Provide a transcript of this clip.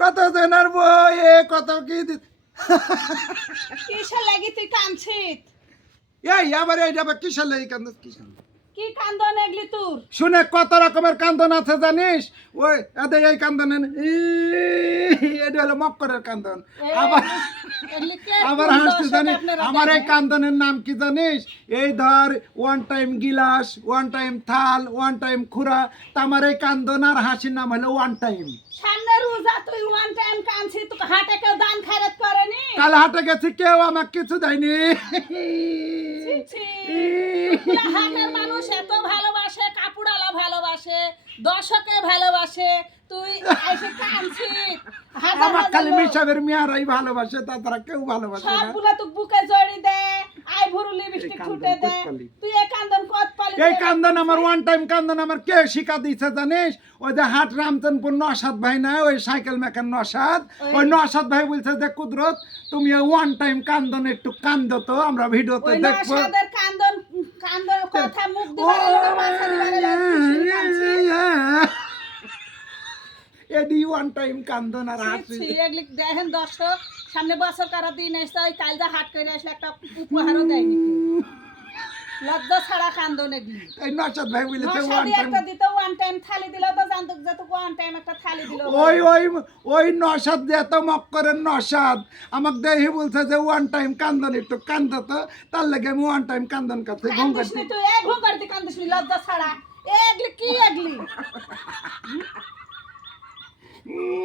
কত জনের বই কত কি কিসের লাগি তুই কাঁদছিস? এই আবার এই যাবে কিসের লাগি কান্দ কিসের কি কান্দন এগলি তোর? শুনে কত রকমের কান্দন আছে জানিস? ওই এদের এই কান্দন এটা হলো মক্করের কান্দন। আবার আবার হাসতে জানিস আমার এই কান্দনের নাম কি জানিস? এই ধর ওয়ান টাইম গিলাস, ওয়ান টাইম থাল, ওয়ান টাইম খুরা। তা আমার এই কান্দন আর হাসির নাম হলো ওয়ান টাইম। সামনে রোজা তুই ওয়ান টাইম কাঁদছিস, তোকে হাটে কেউ দান খয়রাত করেনি? কাল হাটে গেছি কেউ আমাকে কিছু দেয়নি। ছি, ছি। তোরা হাটের মানুষ এত ভালোবাসে, কাপড়ালা ভালোবাসে, দর্শকে ভালোবাসে, তুই এসে কাঁদছিস। হাজার আমার হাজার খালি লোক। মিশাবের মেয়ারাই ভালোবাসে, তাছাড়া কেউ ভালোবাসে না। সবগুলা তুই বুকে জড়ি দে, আই ভরু লিপস্টিক এই ফুটে দে। কান্দন কত পালি? তুই এই কান্দন কত পালি? এই কান্দন আমার ওয়ান টাইম কান্দন আমার কে শিখা দিয়েছে জানিস? ওই যে হাট রামচন্দ্রপুর নসাদ ভাই না, ওই সাইকেল মেকার নসাদ, ওই নসাদ ভাই বলছে যে কুদরত তুমি ওয়ান টাইম কান্দন একটু কান্দো তো, আমরা ভিডিওতে ওই দেখবো। নসাদের কান্দন কান্দন কথা মুখ দিবারে মাথা দিবারে লাগছিস। এডি ওয়ান টাইম কান্দন আর হাসি। এগুলি দেখেন দর্শক, সামনে বছর কারা দিন এসে ওই কালদা হাট করে আসলে একটা উপহারও দেয়নি, লজ্জা ছাড়া কান্দন এগুলি। এই নসাদ ভাই বলেছে ওয়ান নসাদি টাইম। একটা দিত, ওয়ান টাইম থালি দিল তো জানতো যে তো ওয়ান টাইম একটা থালি দিল। ওই ওই ওই নসাদ দিয়ে তো মক্করের নসাদ আমাকে দেখে বলছে যে ওয়ান টাইম কান্দন একটু কান্দো তো, তার লাগে আমি ওয়ান টাইম কান্দন কাছে ঘুম কান্দিস নি তুই, এক ঘুম করতে কান্দিস নি লজ্জা ছাড়া। এগুলি কি এগুলি? কাটছি।